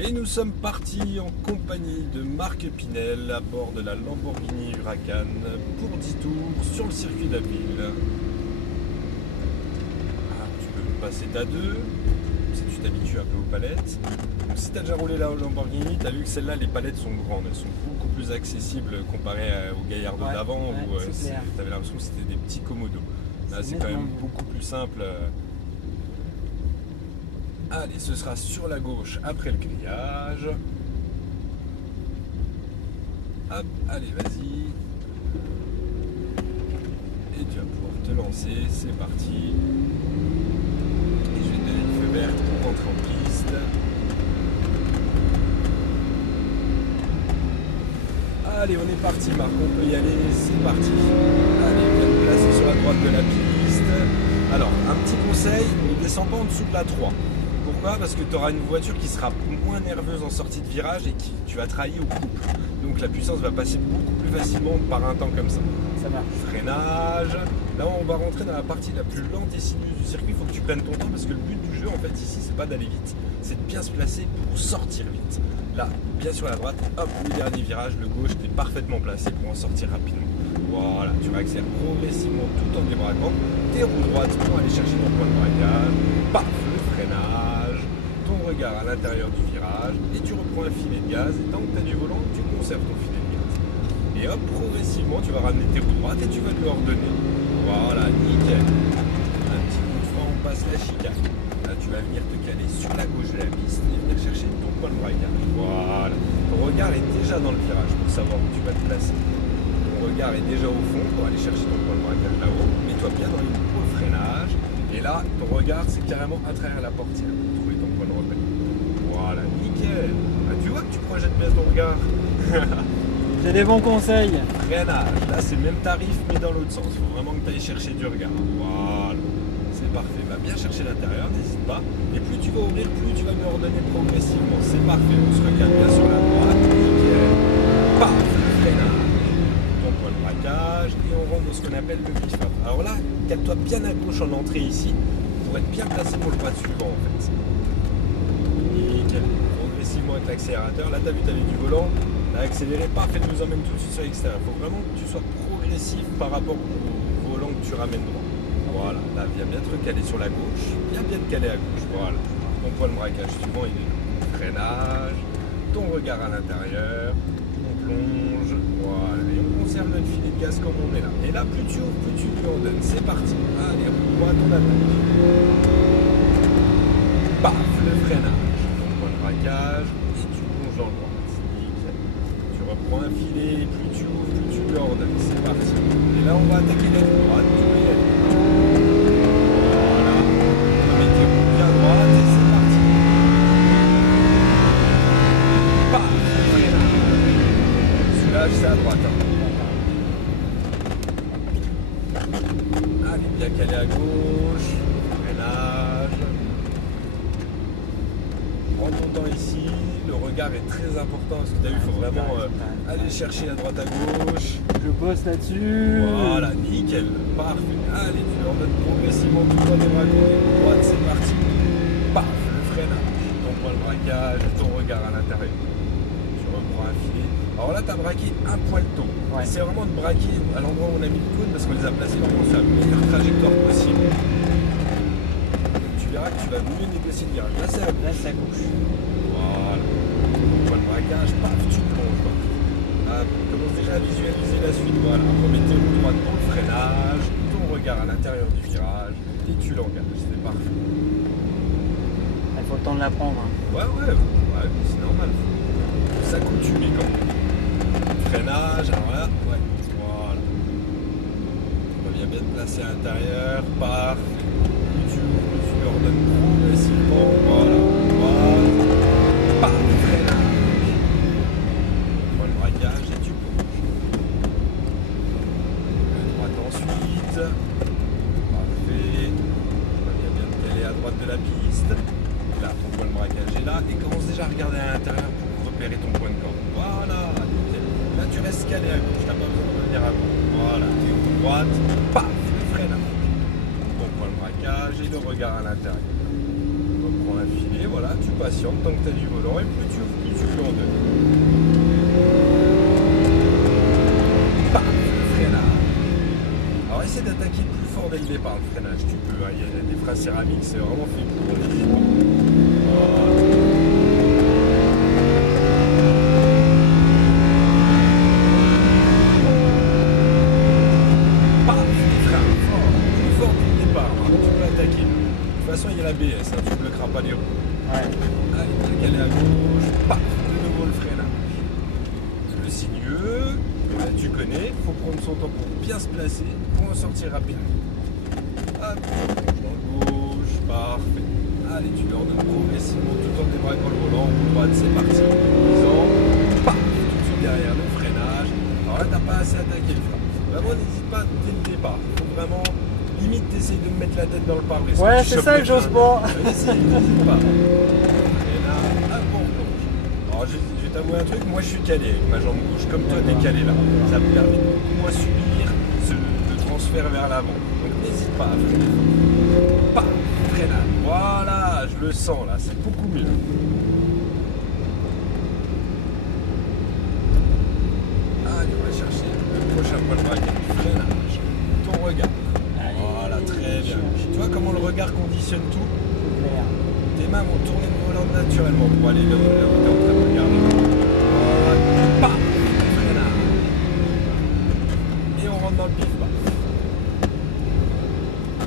Et nous sommes partis en compagnie de Marc Pinel à bord de la Lamborghini Huracan pour 10 tours sur le circuit d'Abbeville. Tu peux passer ta 2 si tu t'habitues un peu aux palettes. Donc, si tu as déjà roulé la Lamborghini, tu as vu que celle-là, les palettes sont grandes, elles sont beaucoup plus accessibles comparées aux Gallardo d'avant où tu avais l'impression que c'était des petits commodos. Là, c'est quand même beaucoup plus simple. Allez, ce sera sur la gauche après le grillage. Hop, allez, vas-y. Et tu vas pouvoir te lancer, c'est parti. Et je vais te donner le feu vert pour rentrer en piste. Allez, on est parti, Marc, on peut y aller, c'est parti. Allez, viens te placer sur la droite de la piste. Alors, un petit conseil, ne descends pas en dessous de la 3. Pourquoi ? Parce que tu auras une voiture qui sera moins nerveuse en sortie de virage et qui tu vas trahir au couple. Donc la puissance va passer beaucoup plus facilement par un temps comme ça. Ça marche. Freinage. Là on va rentrer dans la partie la plus lente et sinueuse du circuit. Il faut que tu prennes ton temps parce que le but du jeu en fait ici c'est pas d'aller vite. C'est de bien se placer pour sortir vite. Là, bien sur la droite, hop, le dernier virage, le gauche, tu es parfaitement placé pour en sortir rapidement. Voilà, tu vas accélérer progressivement tout en débraquant. Tes roues droites pour aller chercher ton point de braquage. Paf, le freinage. Ton regard à l'intérieur du virage. Et tu reprends un filet de gaz. Et tant que tu as du volant, tu conserves ton filet de gaz. Et hop, progressivement, tu vas ramener tes roues droites et tu vas te le redonner. Voilà, nickel. Un petit coup de frein, on passe la chicane. Là, tu vas venir te caler sur la gauche de la piste et venir chercher ton point de braquage. Voilà. Ton regard est déjà dans le virage pour savoir où tu vas te placer. Ton regard est déjà au fond pour aller chercher ton point de braquage là-haut. Mets-toi bien dans les pour le freinage. Et là, ton regard, c'est carrément à travers la portière pour trouver ton point de repère. Voilà, nickel. Ah, tu vois que tu projettes bien ton regard. J'ai des bons conseils. Freinage. Là, c'est le même tarif, mais dans l'autre sens. Il faut vraiment que tu ailles chercher du regard. Voilà. C'est parfait. Va bien chercher l'intérieur, n'hésite pas. Et plus tu vas ouvrir, plus tu vas me ordonner progressivement. C'est parfait. On se recale bien sur la droite. Nickel. Paf, le freinage. Ton point de braquage. Et on rentre dans ce qu'on appelle le glisse-flap. Alors là, cale-toi bien à gauche en entrée ici pour être bien placé pour le droit suivant en fait. Nickel. Progressivement avec l'accélérateur. Là, tu as vu, tu avais du volant. Là, accéléré, paf, elle nous emmène tout de suite sur l'extérieur. Il faut vraiment que tu sois progressif par rapport au volant que tu ramènes droit. Voilà, là, viens bien te recaler sur la gauche. Viens bien te caler à gauche. Voilà. Ton point de braquage suivant, il est là. Freinage. Ton regard à l'intérieur. On plonge. Voilà. Et on conserve notre filet de gaz comme on est là. Et là, plus tu ouvres, plus tu lui en donnes. C'est parti. Allez, roule-moi ton attaque. Paf, le freinage. Ton point de braquage. Et tu plonges dans le droit. Tu reprends un filet. Plus tu ouvres, plus tu lui en donnes. C'est parti. Et là, on va attaquer la droite. Tu peux y aller. C'est à droite. Allez, bien calé à gauche. Freinage. Prends ton temps ici. Le regard est très important parce que tu as vu, il faut vraiment aller chercher à droite à gauche. Je bosse là-dessus. Voilà, nickel. Parfait. Allez, tu leur donnes progressivement tout droit des bras gauche. Droite, c'est parti. Paf, le freinage. Ton point de braquage, ton regard à l'intérieur. Tu reprends un filet. Alors là, tu as braqué un poil tôt. Ouais. C'est vraiment de braquer à l'endroit où on a mis le cône parce qu'on les a placés vraiment sur la meilleure trajectoire possible. Donc tu verras que tu vas mieux négocier le virage. Là, c'est à gauche. Voilà. Point de braquage, paf, tu plonges. Là, on commence déjà à visualiser la suite. Voilà. Remets tes roues droites dans le freinage, ton regard à l'intérieur du virage et tu l'engages. C'est parfait. Il faut le temps de l'apprendre. Ouais, c'est normal. Faut s'accoutumer quand même. Freinage, alors là, ouais, voilà. On revient bien te placer à l'intérieur, parfait. Tu leur donnes progressivement, voilà. Paf, freinage. Point de braquage et tu plonges. Droite ensuite. Parfait. On revient bien te caler à droite de la piste. Là, ton point de braquage est là et commence déjà à regarder à l'intérieur pour repérer ton point de corde. Voilà, nickel. Là, tu restes calé à gauche, tu n'as pas besoin de revenir à gauche. Voilà, et au droite, paf, le freinage. Ton point de braquage et le regard à l'intérieur. prends un filet, voilà, tu patientes tant que tu as du volant et plus tu lui en donnes. Bam, le freinage. Alors essaie d'attaquer plus fort dès le départ, le freinage, tu peux, hein. Il y a des freins céramiques, c'est vraiment fait pour. Voilà. De toute façon, il y a l'ABS, hein, tu ne bloqueras pas les roues. Ouais. Allez, t'as calé à gauche, paf, de nouveau le freinage. Le sinueux, là, tu connais, il faut prendre son temps pour bien se placer, pour en sortir rapidement. Hop, dans gauche, parfait. Allez, tu leur donnes progressivement tout en débraquant le volant, roue droite, c'est parti. Misant, paf, tout de suite derrière le freinage. Alors là, t'as pas assez attaqué le frein. Vraiment, n'hésite pas dès le départ. Il faut vraiment. Limite, t'essayes de me mettre la tête dans le pare-brise. Ouais, c'est ça que j'ose pas. N'hésite pas. Et là, hop, on plonge. Alors, je vais t'avouer un truc, moi je suis calé avec ma jambe gauche, comme toi t'es calé là. Ça me permet de beaucoup moins subir le transfert vers l'avant. Donc n'hésite pas à freiner. Pas freinage. Voilà, je le sens là, c'est beaucoup mieux. Allez, on va chercher le prochain point de braquage. Freinage. Ton regard. Voilà, très bien. Tu vois comment le regard conditionne tout? Tes mains vont tourner le volant naturellement pour aller là où tu es en train de regarder. Voilà, bam, freinage. Et on rentre dans le pif bas.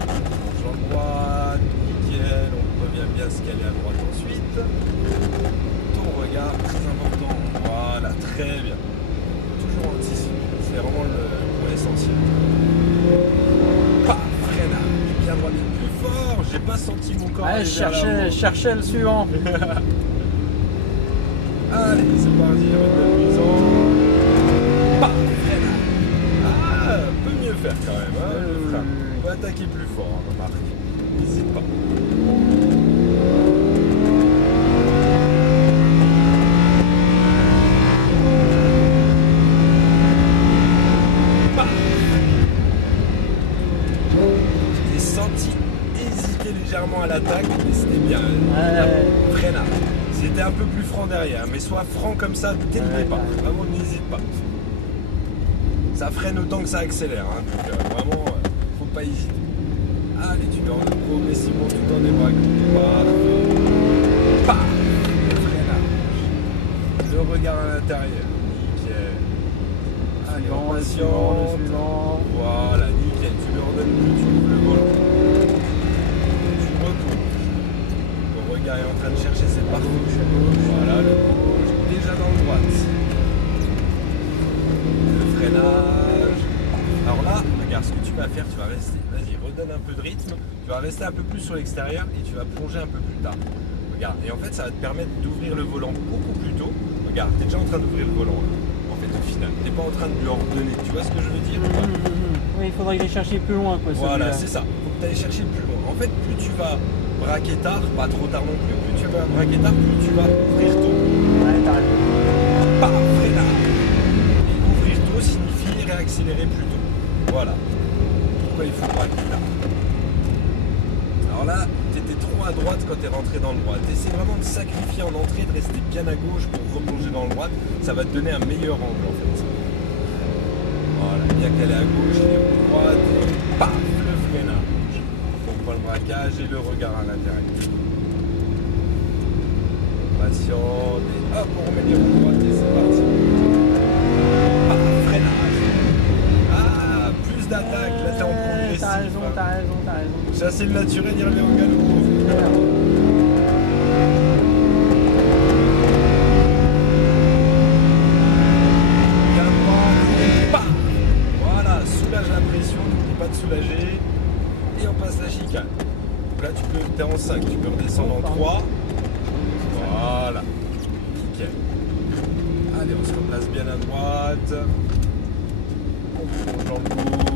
Plonge en droite, nickel, on revient bien se caler à droite ensuite. Ton regard, très important. Voilà, très bien. Toujours anticiper, c'est vraiment le point essentiel. Bien droit, plus fort, j'ai pas senti mon corps. Ouais, je cherchais le suivant. Allez, c'est parti, redonne-misant. Bah, freinage. Ah, peut mieux faire quand même, hein, le frein. On peut attaquer plus fort, hein, remarque. N'hésite pas. Légèrement à l'attaque, mais c'était bien. Freinage. C'était un peu plus franc derrière, mais sois franc comme ça dès le départ. Vraiment, n'hésite pas. Ça freine autant que ça accélère. Hein, donc vraiment, faut pas hésiter. Allez, tu leur donnes progressivement tout en débraquant. Parfait. Paf. Le freinage. Le regard à l'intérieur. Nickel. Allez, en patience. Voilà, nickel. Tu leur donnes plus, tu ouvres le volant. Le regard est en train de chercher ses parcours. Voilà, le gauche, déjà dans le droite. Le freinage. Alors là, regarde ce que tu vas faire, tu vas rester. Vas-y, redonne un peu de rythme. Tu vas rester un peu plus sur l'extérieur et tu vas plonger un peu plus tard. Regarde, et en fait, ça va te permettre d'ouvrir le volant beaucoup plus tôt. Regarde, tu es déjà en train d'ouvrir le volant là. En fait, au final, tu n'es pas en train de lui ordonner. Tu vois ce que je veux dire ou pas? Oui, il faudrait que j'aille chercher plus loin. Quoi, voilà, c'est ça. Il faut que tu ailles chercher plus loin. En fait, plus tu vas braquer tard, pas trop tard non plus, plus tu vas braquer tard, plus tu vas ouvrir tôt. Ouais, t'as raison. Pas freinage. Et ouvrir tôt signifie réaccélérer plus tôt. Voilà. Pourquoi il faut braquer tard. Alors là, tu étais trop à droite quand tu es rentré dans le droit. Essaie vraiment de sacrifier en entrée, de rester bien à gauche pour replonger dans le droit. Ça va te donner un meilleur angle en fait. Voilà, bien qu'elle est à gauche, les roues droite, et paf, le freinage. Le braquage et le regard à l'intérieur. Patiente et hop, on remet les roues droites et c'est parti. Ah, freinage. Ah, plus d'attaque, là t'es en progressif. T'as raison. Chasser le naturel, il revient au galop. Voilà, soulage la pression, n'oublie pas de soulager. Et on passe la chicane. Donc là, tu es en 5, tu peux redescendre en 3. Voilà. Nickel. Allez, on se replace bien à droite. On plonge en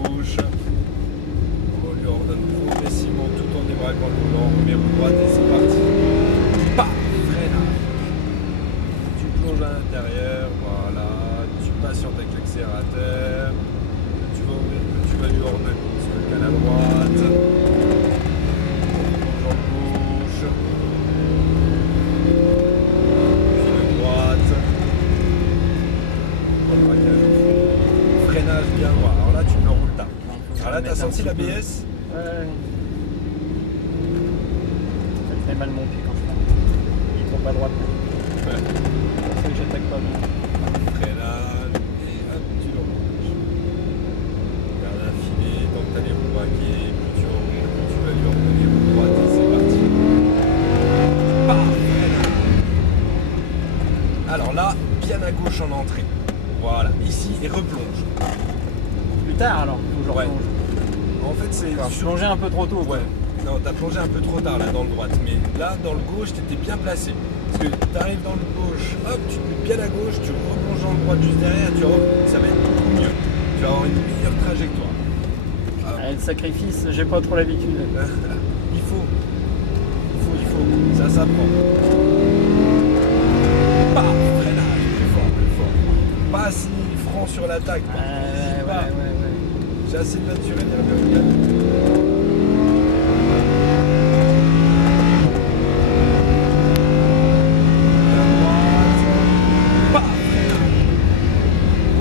gauche. On lui ordonne progressivement tout en débraquant le volant. On met roue droite et c'est parti. Paf, freinage. Tu plonges à l'intérieur. Voilà. Tu patientes avec l'accélérateur. Tu vas lui ordonner. À la droite, en gauche, t'as c'est un senti petit peu. l'ABS? Ouais. Ça me fait mal mon pied quand je parle. Il est trop à droite. Là. Ouais. C'est ça que j'attaque pas bien. Freinage et hop, tu l'engages. Garde un filet, tant que t'as les roues braquées, plus tu remontes, plus tu vas lui emmener les roues droites et c'est parti. Bam, freinage. Alors là, bien à gauche en entrée. Voilà, ici et replonge. Plus tard alors, toujours Ouais. plonge. En fait, c'est Je plongeais un peu trop tôt. Quoi. Ouais. Non, t'as plongé un peu trop tard là dans le droite, mais là dans le gauche, t'étais bien placé. Parce que t'arrives dans le gauche, hop, tu te mets bien à gauche, tu replonges dans le droite juste derrière, tu vois, ça va être beaucoup mieux. Tu vas avoir une meilleure trajectoire. Hop. Le sacrifice, j'ai pas trop l'habitude. Il faut. Ça s'apprend. Pas freinage, plus fort. Pas si franc sur l'attaque. Ouais. J'ai assez de naturel, il y a un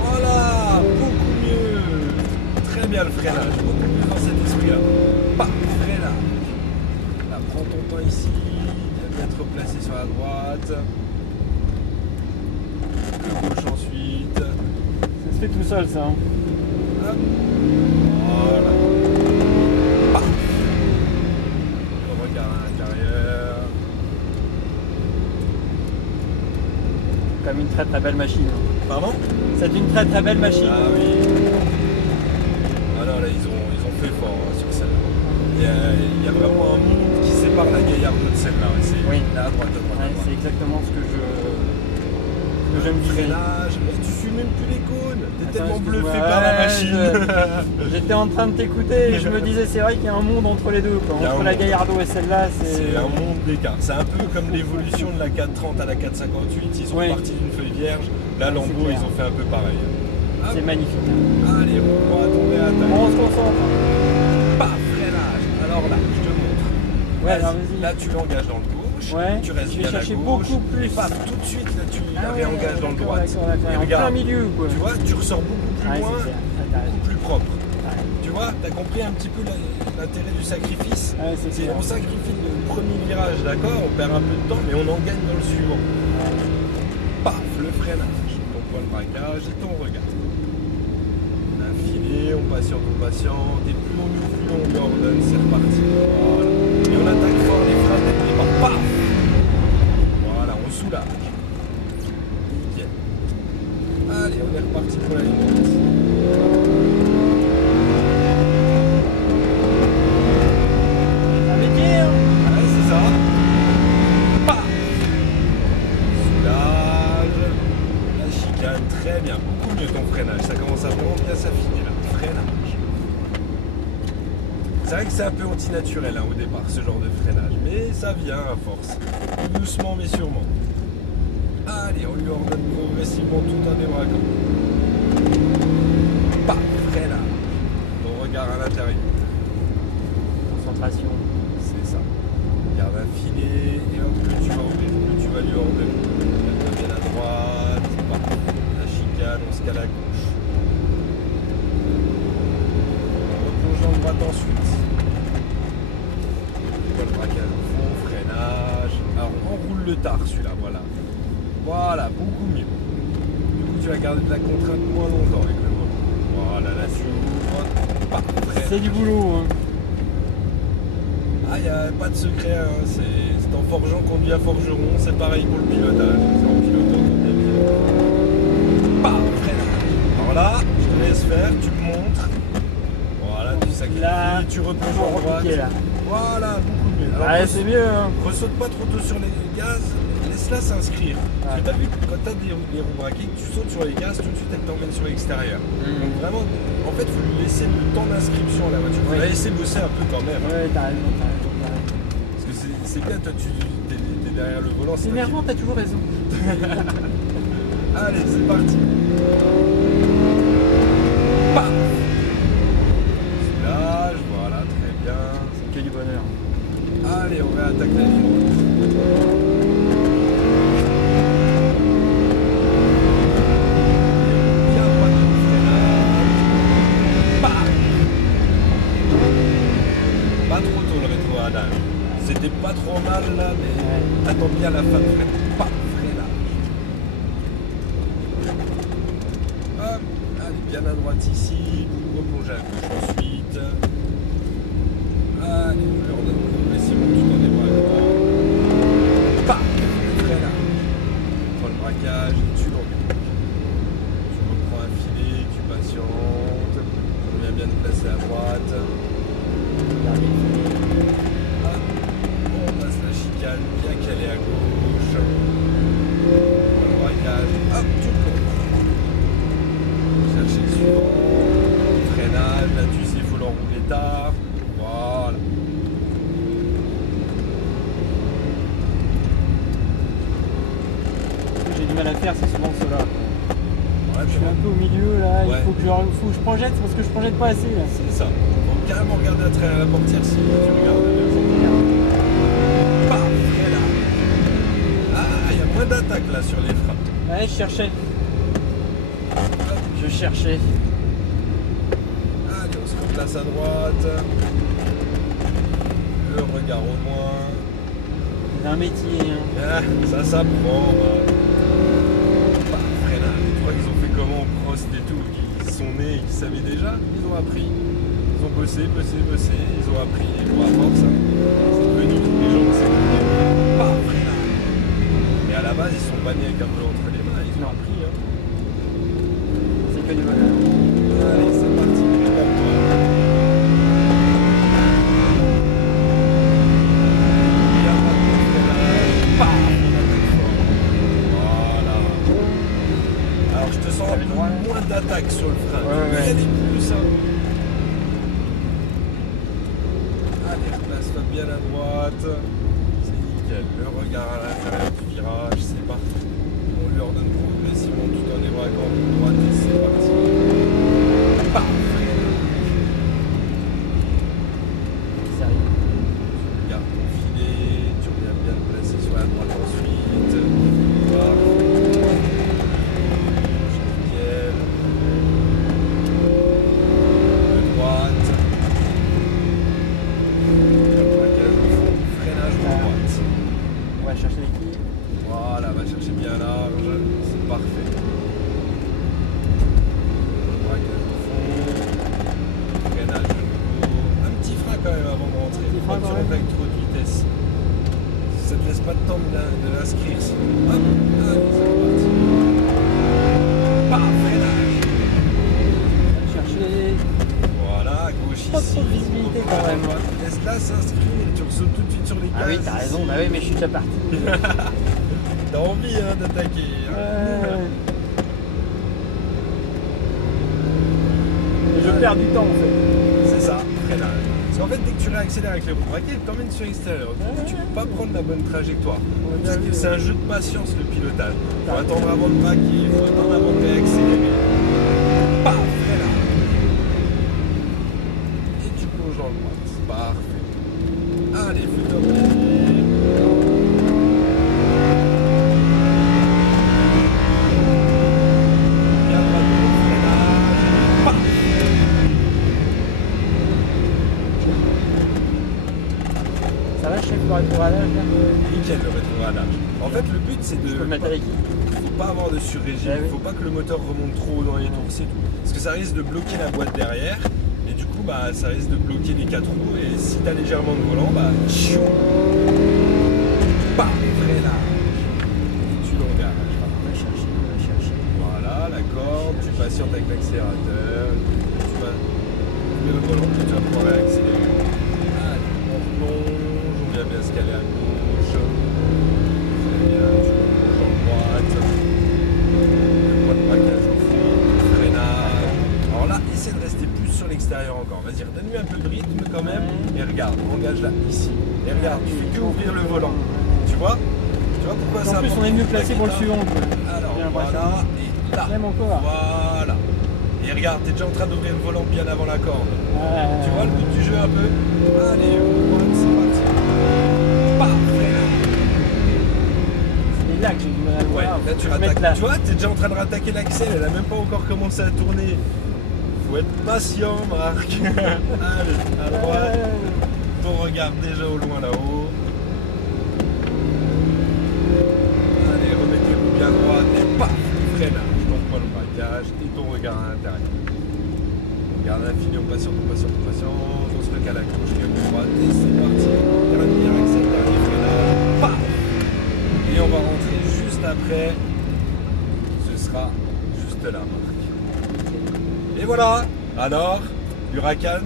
Voilà, beaucoup mieux. Très bien le freinage, beaucoup mieux dans cet esprit-là. Pas freinage. Là, prends ton temps ici, bien te replacer sur la droite. Le gauche ensuite. Ça se fait tout seul ça. Hein. Hop. Voilà. Paf. On regarde à l'intérieur. Comme une très très belle machine. Pardon? C'est une très très belle machine. Ah oui. Ah non, là, ils ont fait fort hein, sur celle-là. Il y a vraiment un monde qui sépare la Gaillardo de celle-là. C'est Oui. là, à droite, Ouais, c'est exactement ce que je me disais. Freinage. Mais tu suis même plus les cônes. T'es Attends, tellement excuse-moi. bluffé par la Ouais, machine. J'étais en train de t'écouter et je me disais c'est vrai qu'il y a un monde entre les deux. Quoi. Il y a Entre un la monde. Gallardo et celle-là, C'est un monde d'écart. C'est un peu comme l'évolution de la 430 à la 458. Ils sont Oui. partis d'une feuille vierge. Là, C'est Lambo, clair. ils ont fait un peu pareil. Hop. c'est magnifique. Allez, on va tomber à taille. On se concentre. Pas freinage. Alors là, je te montre. Ouais, alors vas-y. Là, tu l'engages dans le gauche. Ouais, Tu restes je vais bien à chercher gauche. beaucoup plus. Et paf, tout de suite, là, tu la Ah ouais, réengages dans le d'accord, droite. d'accord. Et En regarde, plein milieu quoi. tu vois, tu ressors beaucoup plus Ouais, loin, c'est clair. Ah, t'as raison. beaucoup plus propre. Ouais. Tu vois, t'as compris un petit peu l'intérêt du sacrifice. Ouais, c'est clair. On sacrifie le premier virage, d'accord, on perd un peu de temps, mais on en gagne dans le suivant. Paf, le freinage, ton point de braquage et ton regard. Un filet, on passe sur ton patient, et plus on ouvre, plus on lui ordonne, c'est reparti. Voilà. Et on attaque fort les freins dès le départ. Paf. Voilà, on soulage. Nickel. Allez, on est reparti pour la ligne droite. Un métier, hein. Ouais, c'est ça. Paf. Soulage. La chicane, très bien. Beaucoup mieux ton freinage. Ça commence à vraiment bien s'affiner là. Freinage. C'est vrai que c'est un peu antinaturel hein, au départ, ce genre de freinage. Mais ça vient à force. Doucement mais sûrement. Allez, on lui ordonne progressivement tout en débraquant. Paf, freinage. On regarde à l'intérieur. Concentration. C'est ça. Garde un filet et hop, plus tu vas ouvrir, plus tu vas lui ordonner. Garde bien à droite, paf, la chicane, on se cale à gauche. On replonge dans le droite ensuite. Le braquage au fond, freinage. Alors on roule le tard celui-là, voilà. Voilà, beaucoup mieux. Du coup tu vas garder de la contrainte moins longtemps avec le volant. Voilà, là tu ouvres. Paf, freinage. C'est du boulot. Hein. Ah, il n'y a pas de secret, hein. C'est en forgeant qu'on devient forgeron, c'est pareil pour le pilotage, c'est en pilotant qu'on devient pilote. Paf, freinage. Alors là, je te laisse faire, tu me montres. Voilà, tu sacrifies, Là, tu replonges toujours en droite. repiqué, là. Voilà, beaucoup mieux. Alors, Ouais, c'est mieux. Hein. ressaute pas trop tôt sur les gaz, laisse-la s'inscrire. Parce que Ouais. t'as vu, quand t'as des roues braquées, que tu sautes sur les gaz, tout de suite elle t'emmène sur l'extérieur. Donc vraiment, en fait, il faut lui laisser le temps d'inscription à la voiture. Il faut Oui. la laisser bosser un peu quand même. Ouais, t'as raison. Parce que c'est bien, toi, t'es derrière le volant. C'est toi qui- énervant, t'as toujours raison. Allez, c'est parti. Paf. Soulage, voilà, très bien. C'est que du bonheur. Allez, on va attaquer la ligne droite. Bien droite au freinage. Paf. Pas freinage. Hop, allez, bien à droite ici. Replongez à gauche ensuite. Allez, on leur donne progressivement tout en évoquant à droite. Pas freinage. Prends le braquage et tu l'engueules. Tu reprends un filet, tu patientes. On vient bien te placer à droite. Hop, on passe la chicane, bien calé à gauche. Prends le braquage, hop, tu le comptes. Cherchez le suivant. Freinage, là tu sais, il faut l'enrouler tard. Voilà. J'ai du mal à faire, c'est souvent cela. Ouais, Je suis un peu au milieu là, Ouais. il faut que je projette parce que je projette pas assez là. c'est ça. Faut carrément regarder à travers la portière si tu regardes. Paf, freinage. Ah, il y a moins d'attaque là sur les freins. Ouais, je cherchais. Hop. Je cherchais. Allez, on se replace à droite. Le regard au moins. C'est un métier. Hein. Ah, ça s'apprend. Bah, freinage. Tu crois qu'ils ont fait comment au Prost et tout? Ils sont nés, ils savaient déjà? Ils ont appris. Ils ont bossé. Ils ont appris. Et pour à force, hein, c'est devenu tous les gens. C'est devenu. Bah, freinage. Mais à la base, ils sont pas nés avec un volant entre les mains. Ils ont Non. appris. Hein. C'est que du bonheur. Allez, c'est parti. Prépare-toi. Voilà. Alors je te sens un peu moins d'attaque sur le frein. Ouais, Tu peux y ouais. aller plus. Hein. Allez, replace-toi bien à droite. C'est nickel. Le regard à l'intérieur du virage, c'est parti. On lui ordonne progressivement tout en évoquant de droite et c'est parti. Parfait. Sérieux. Garde ton filet, tu reviens bien te placer sur la droite ensuite. Parfait. Nickel. De droite. Le braquage au fond, freinage de droite. On va chercher l'équipe. Voilà, va chercher bien large, c'est parfait. Le braquage au fond. Freinage de nouveau. Un petit frein quand même avant de rentrer. Petit frein Pas que tu quand rentres même. avec trop de vitesse. Ça te laisse pas le temps de l'inscrire sinon. Hop, allez, c'est parti. Pas freinage. On va chercher. Voilà, à gauche Pas ici. trop de visibilité quand même. Laisse-la s'inscrire, tu ressautes tout de suite sur les cases. Ah oui, t'as raison, ici. bah oui, mais je suis déjà parti. T'as envie hein, d'attaquer. Hein. Et je perds du temps en fait. C'est ça, freinage. Parce qu'en fait, dès que tu réaccélères avec les roues braquées, elle t'emmène sur l'extérieur. Donc, tu peux pas prendre la bonne trajectoire. C'est pour ça que c'est un jeu de patience, le pilotage. Faut attendre avant de braquer, faut attendre avant de réaccélérer. Paf, freinage. Et tu plonges dans le droit. C'est parfait. Allez, fais-toi plaisir. Bien droit de freinage. Paf. Ça va, chef, le rétroradage là? Nickel le rétroradage. En fait, le but c'est de. Je peux le mettre à l'équipe. Faut pas avoir de surrégime, Ah oui. faut pas que le moteur remonte trop haut dans les tours, c'est tout. Parce que ça risque de bloquer la boîte derrière, et du coup, bah, ça risque de bloquer les 4 roues, et si t'as légèrement de volant, bah, chiou, bam, freinage, et tu l'engages. On va chercher. Voilà, la corde, tu patientes avec l'accélérateur, tu vas ouvrir le volant, puis tu vas pouvoir réaccélérer. Allez, on replonge, on vient bien se caler à gauche. Très bien, tu replonges en droite. Le point de braquage au fond, freinage. Alors là, essaie de rester plus sur l'extérieur encore. Vas-y, redonne-lui un peu de rythme quand même. Et regarde, engage là, ici. Et regarde, tu fais que ouvrir le volant. Tu vois pourquoi En ça plus, on est mieux placé pour le suivant. Alors J'ai l'impression. voilà, et là. Même encore. Voilà. Et regarde, t'es déjà en train d'ouvrir le volant bien avant la corde. Tu vois le but du jeu un peu? Allez, c'est parti. Paf, freinage. C'est là que j'ai du mal à le Ouais, voir. là tu Faut le mettre rattaques. là. Tu vois, t'es déjà en train de rattaquer l'axel, elle a même pas encore commencé à tourner. Faut être patient, Marc. Allez, à droite. Ton regard déjà au loin là-haut. Garde l'infini, on patiente, on patiente, on patiente. On se recale à gauche, puis à droite. Et c'est parti. Dernier accès, dernier freinage. Paf. Et on va rentrer juste après. Ce sera juste là, Marc. Et voilà. Alors, Huracan,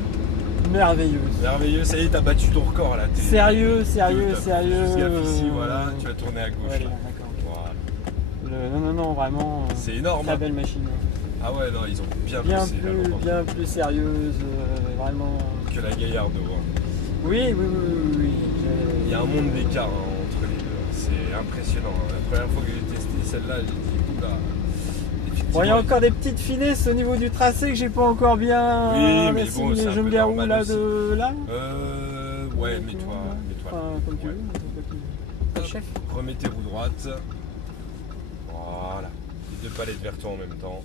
Merveilleuse. merveilleux. Ça y est, t'as battu ton record là. Sérieux. T'as pris juste gaffe ici, voilà. Tu vas tourner à gauche Ouais, là. d'accord. Voilà. Non, vraiment. C'est énorme. Très Hein. belle machine. Ah ouais, non, ils ont bien Bien poussé là, longtemps. plus sérieuse, vraiment. Que la Gallardo. Hein. Oui. Il y a un monde d'écart hein, entre les deux. C'est impressionnant. Hein. La première fois que j'ai testé celle-là, j'ai dit oula. Bon, il y a encore des petites finesses au niveau du tracé que j'ai pas encore bien. Oui, mais bon, c'est un je me peu garou normal là aussi. de là. Ouais, mets-toi. Enfin, comme tu Ouais. veux. Pas de chef. Remets tes roues droites. Voilà. Les deux palettes vers toi en même temps.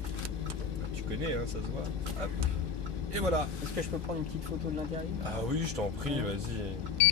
Tu connais, hein, ça se voit. Hop. Et voilà. Est-ce que je peux prendre une petite photo de l'intérieur? Ah oui, je t'en prie, vas-y.